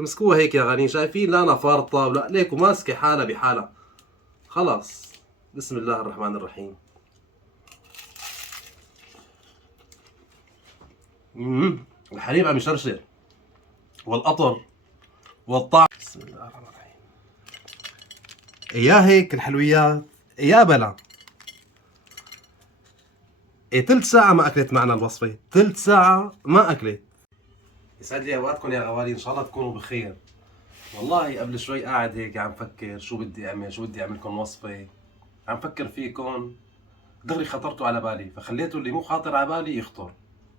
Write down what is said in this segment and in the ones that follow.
تمسكوها هيك يا غالين، شايفين؟ لا انا فارطه ولا ليك، وماسكه حالها بحالها. خلاص، بسم الله الرحمن الرحيم. الحليب عم يشرشر والقطر والطعم. بسم الله الرحمن الرحيم. يا هيك الحلويات يا بلا. تلت ساعة ما أكلت معنا الوصفة، تلت ساعة ما أكلت. يسعد لي أوقاتكم يا غوالي، إن شاء الله تكونوا بخير. والله قبل شوي قاعد هيك عم فكر شو بدي أعمل، شو بدي أعمل لكم وصفة. عم فكر فيكم، دغري خطرتوا على بالي، فخليتوا اللي مو خاطر على بالي يخطر.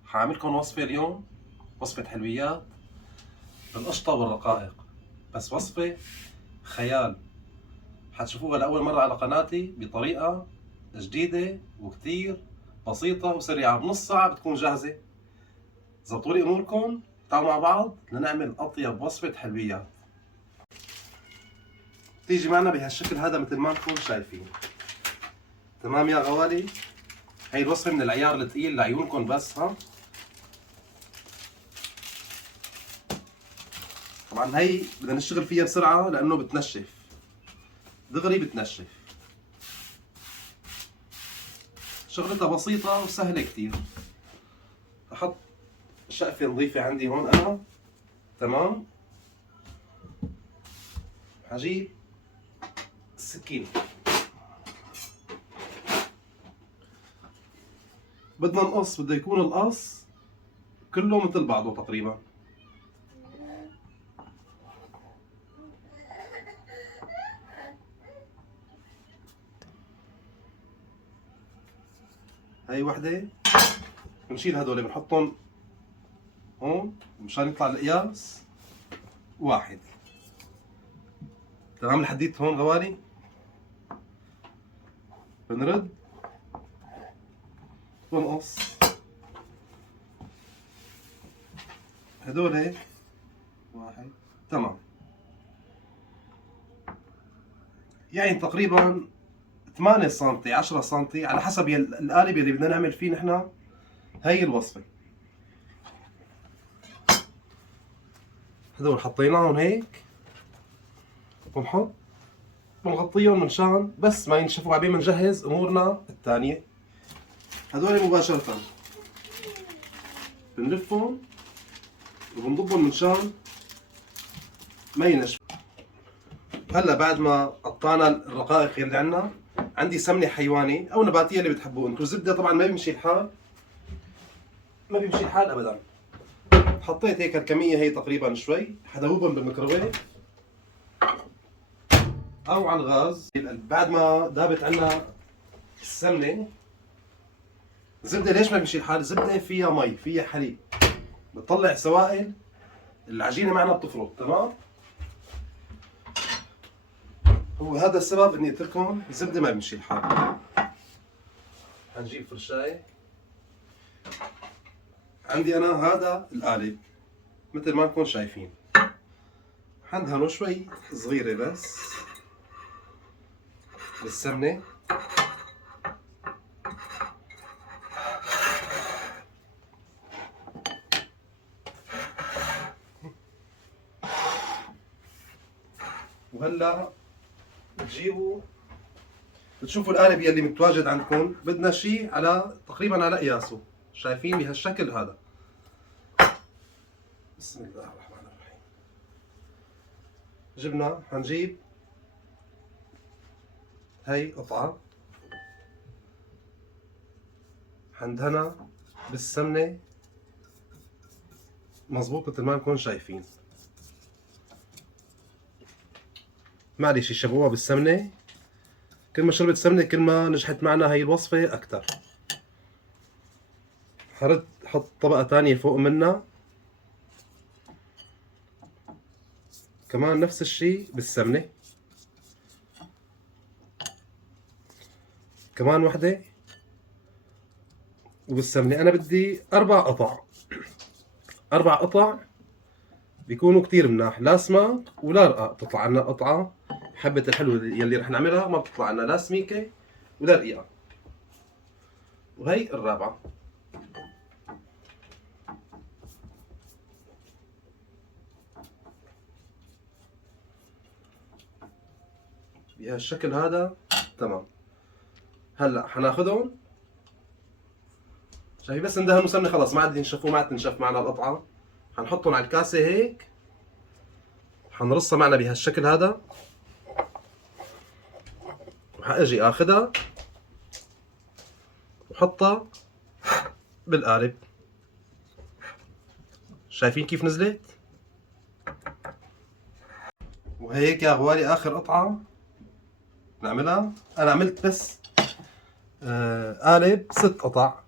حاعملكم وصفة اليوم، وصفة حلويات بالقشطة والرقائق، بس وصفة خيال. حتشوفوها لأول مرة على قناتي بطريقة جديدة وكتير بسيطة وسريعة، بنص ساعة بتكون جاهزة. زبطوا لي أموركم، تعالوا مع بعض لنعمل أطيب وصفة حلويات. تيجي معنا بهالشكل هذا مثل ما انتم شايفين. تمام يا غوالي؟ هي الوصفة من العيار الثقيل لعيونكم بس. ها طبعا هي بدنا نشتغل فيها بسرعة لأنه بتنشف، دغري بتنشف. شغلتها بسيطة وسهلة كتير. أحط شقفة نظيفة عندي هون أنا. تمام. حجيب السكين. بدنا نقص، بده يكون القص كله مثل بعضه تقريبا. هاي وحدة. بنشيل هدول بنحطهم هون مشان يطلع القياس واحد. تمام لحديت هون غوالي. بنرد بنقص هدول هيك واحد. تمام، يعني تقريبا 8 سم 10 سم على حسب القالب اللي بدنا نعمل فيه نحن هي الوصفة. هدول حطيناهم هيك، بنحط بنغطيهم منشان بس ما ينشفوا، عبين بنجهز امورنا الثانية. هدول مباشرة بنلفهم وبنضبهم منشان ما ينشفوا. هلا بعد ما قطعنا الرقائق اللي عندنا، عندي سمنة حيواني او نباتية اللي بتحبوه انتم. زبدة طبعا ما بيمشي الحال، ما بيمشي الحال ابدا. حطيت هيك الكمية هي تقريبا شوي، حدوبهم بالميكروويف او على الغاز. بعد ما دابت عنا السمنة، الزبدة ليش ما بيمشي الحال؟ الزبدة فيها مي، فيها حليب، بتطلع سوائل، العجينة معنا بتفرط. تمام. هو هذا السبب اني قلت لكم الزبدة ما بيمشي الحال. حنجيب فرشاية. عندي انا هذا القالب مثل ما انكم شايفين، حندهنه شوي صغيرة بس بالسمنة. وهلا بتجيبوا بتشوفوا القالب يلي متواجد عندكم، بدنا شيء على تقريبا على قياسه، شايفين بهالشكل هذا. بسم الله الرحمن الرحيم. جبنا، حنجيب هي قطعة، حندهنها بالسمنة مظبوط مثل ما نكون شايفين. معلش يشربوها بالسمنة، كل ما شربت سمنة كل ما نجحت معنا هي الوصفة أكثر. حط طبقة ثانية فوق منها كمان نفس الشيء بالسمنة، كمان وحدة وبالسمنة. أنا بدي 4 قطع، 4 قطع بيكونوا كتير مناح، لا سماك ولا رقاق. تطلع لنا قطعة حبة الحلو يلي رح نعملها ما بتطلع لنا لا سميكة ولا رقيقة. وهي الرابعة. بهالشكل هذا. تمام. هلا حناخذهم، شايف بس اندهنوا سمنه خلاص، ما عاد ينشفوا، ما عاد تنشف معنا القطعه. حنحطهم على الكاسه هيك، حنرصها معنا بهالشكل هذا، وحاجي اخذها وحطها بالقالب. شايفين كيف نزلت؟ وهيك يا غوالي اخر قطعه نعملها. انا عملت بس قالب 6 قطع،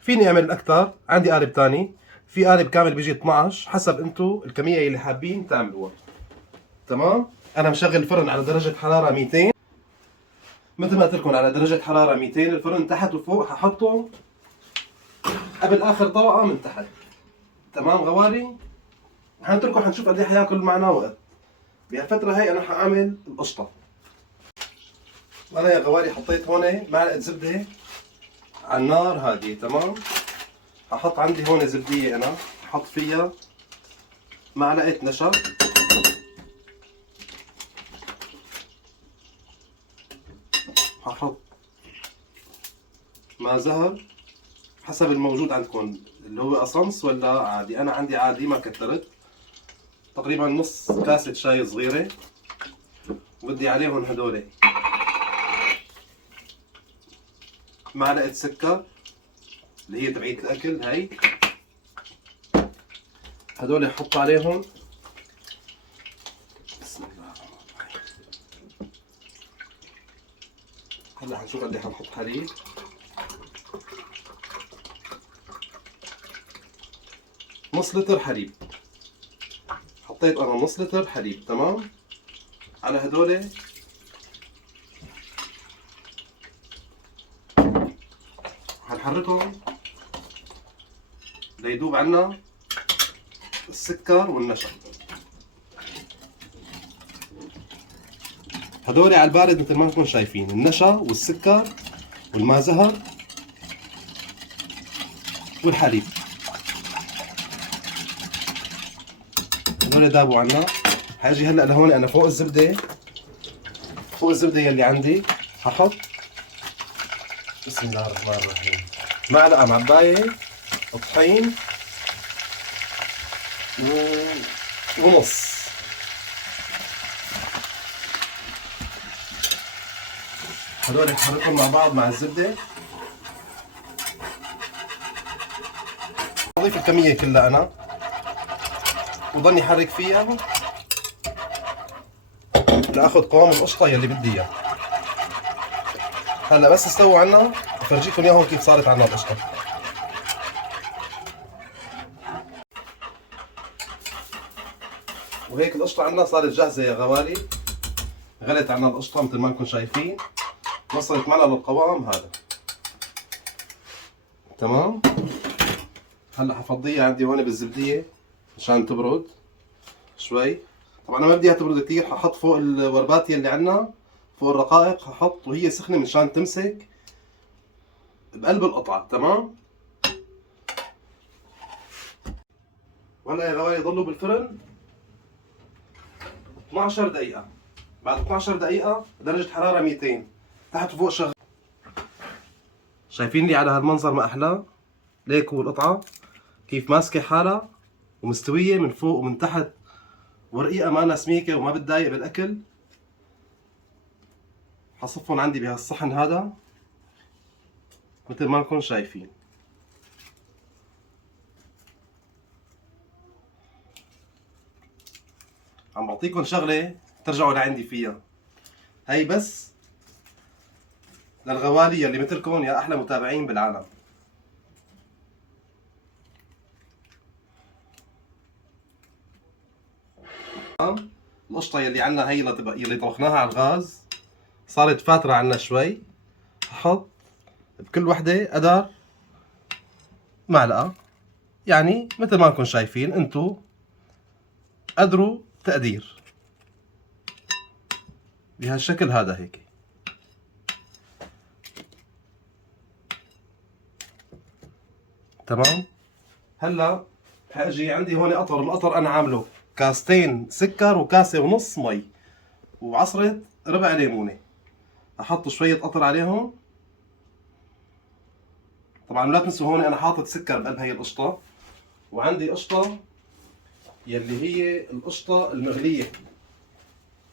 فيني اعمل اكثر، عندي قالب تاني، في قالب كامل بيجي 12 حسب انتو الكميه اللي حابين تعملوها. تمام. انا مشغل الفرن على درجه حراره 200، مثل ما قلت لكم على درجه حراره 200. الفرن تحت وفوق ححطه قبل اخر طبقه من تحت. تمام غوالي. حنتركه حنشوف قد ايه حياكل معنا وقت. بهالفتره هي انا حاعمل القشطه. انا يا غوالي حطيت هون معلقه زبده على النار هاديه. تمام. ححط عندي هون زبديه، انا حط فيها معلقه نشا، ححط ماء زهر حسب الموجود عندكم، اللي هو قصنص ولا عادي. انا عندي عادي ما كترت، تقريبا نص كاسه شاي صغيره. بدي عليهم هدول معلقه سكر اللي هي تبعية الاكل هاي، هدول حط عليهم. بسم الله الرحمن الرحيم. هلا حنشوف قد ايه حنحط حليب. نص لتر حليب، حطيت انا نص لتر حليب. تمام. على هدول حنحركهم ليدوب عنا السكر والنشا. هدول على البارد مثل ما انتم شايفين، النشا والسكر والماء زهر والحليب، هدول دابوا عنا. حاجي هلا لهون انا فوق الزبده، فوق الزبده يلي عندي ححط بسم الله الرحمن الرحيم معلقه معبايه طحين ونص. هدول بحركهم مع بعض مع الزبده. اضيف الكميه كلها انا وضلني احرك فيها لاخذ قوام القشطه يلي بدي اياه. هلا بس استووا عنا بفرجيكم اياهم كيف صارت عنا القشطه. وهيك القشطه عنا صارت جاهزه يا غوالي. غلت عنا القشطه مثل ما انكم شايفين، وصلت معنا للقوام هذا. تمام. هلا حفضيها عندي هون بالزبديه مشان تبرد شوي. طبعا انا ما بديها تبرد كثير، ححط فوق الوربات يلي عنا فوق الرقائق، ححط وهي سخنه مشان تمسك بقلب القطعه. تمام. وهلا يا غوالي ضلوا بالفرن 12 دقيقه. بعد 12 دقيقه درجه حراره 200 تحت وفوق شغال. شايفين لي على هالمنظر ما احلاه؟ ليكوا القطعه كيف ماسكه حالها ومستويه من فوق ومن تحت، ورقيقه ما سميكه وما بتضايق بالاكل. حصفهم عندي بهالصحن هذا مثل ما انكم شايفين. عم بعطيكم شغله ترجعوا لعندي فيها، هي بس للغوالي يلي مثلكم يا احلى متابعين بالعالم. القشطه يلي عنا هي يلي طبخناها على الغاز صارت فاتره عنا شوي. ححط بكل وحده قدر معلقه، يعني مثل ما انكم شايفين انتو قدروا تقدير بهالشكل هذا هيك. تمام. هلا حاجي عندي هون قطر. القطر انا عامله كاستين سكر وكاسه ونص مي وعصرة ربع ليمونه، احط شويه قطر عليهم. طبعا لا تنسوا هون انا حاطط سكر بقلب هي القشطه، وعندي قشطه يلي هي القشطه المغليه،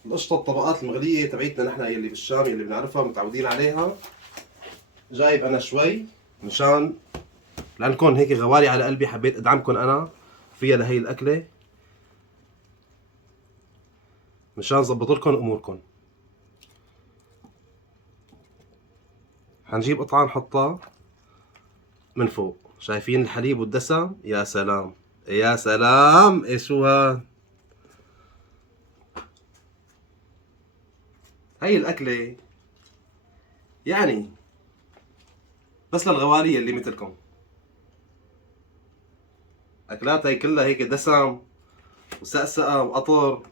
القشطه الطبقات المغليه تبعيتنا نحن يلي بالشام يلي بنعرفها متعودين عليها. جايب انا شوي مشان لانكم هيك غوالي على قلبي، حبيت ادعمكم انا فيها لهي الاكله مشان ظبط لكم اموركم. حنجيب قطعه نحطها من فوق. شايفين الحليب والدسم؟ يا سلام يا سلام، ايه شو هاد. هي الاكله يعني بس للغوالية اللي مثلكم. اكلات هي كلها هيك دسم وسقسقه وقطر.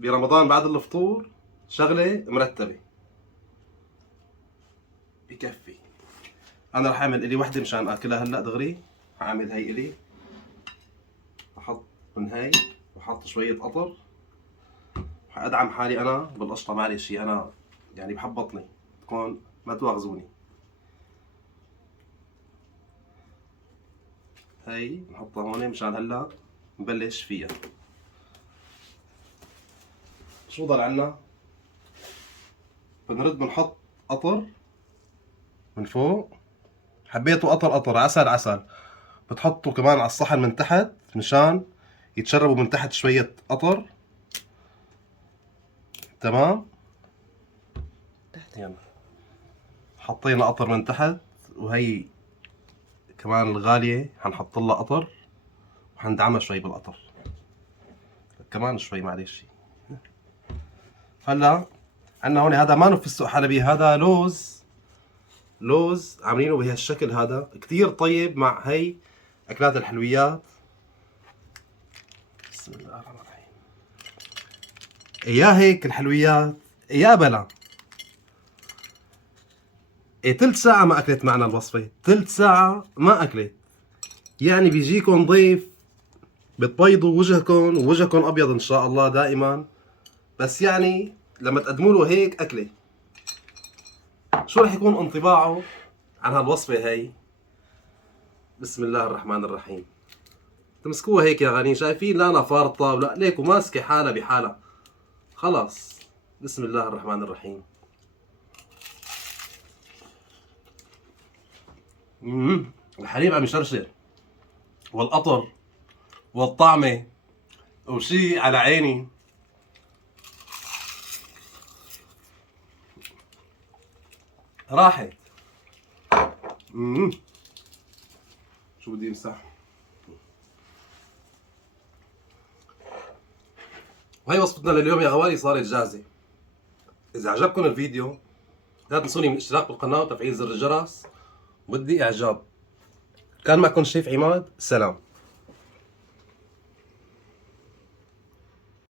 برمضان بعد الفطور شغله مرتبه بكفي. انا رح اعمل الي وحده مشان اكلها هلا دغري. حاعمل هي الي، احط من هي واحط شويه قطر، وحادعم حالي انا بالقشطه. معلش انا يعني بحب بطني، تكون ما تواخذوني. هي نحطها هون مشان هلا نبلش فيها. شو ضل عنا؟ بنرد بنحط قطر من فوق. حبيتوا قطر قطر، عسل عسل، بتحطوا كمان على الصحن من تحت مشان يتشربوا من تحت شوية قطر. تمام، تحت يلا حطينا قطر من تحت، وهي كمان الغالية حنحط لها قطر وحندعمها شوي بالقطر كمان شوي. معلش هلا عنا هون هذا ما فستق حلبي، هذا لوز. لوز عاملينه بهالشكل هذا كتير طيب مع هي اكلات الحلويات. بسم الله الرحمن الرحيم. يا هيك الحلويات يا بلا. إيه تلت ساعة ما أكلت معنا الوصفة، تلت ساعة ما أكلت. يعني بيجيكم ضيف بتبيضوا وجهكم، ووجهكم أبيض إن شاء الله دائما، بس يعني لما تقدموا له هيك أكلة شو رح يكون انطباعه عن هالوصفة هي؟ بسم الله الرحمن الرحيم. تمسكوها هيك يا غالين، شايفين؟ لا أنا فارطة ولا ليك، وماسكة حالها بحالها. خلاص بسم الله الرحمن الرحيم. الحليب عم يشرشر، والقطر والطعمة وشي على عيني. راحت. شو بدي امسح. وهي وصفتنا لليوم يا غوالي صارت جاهزة. إذا عجبكم الفيديو لا تنسوني من الاشتراك بالقناة وتفعيل زر الجرس. ودي إعجاب. كان معكم شيف عماد، سلام.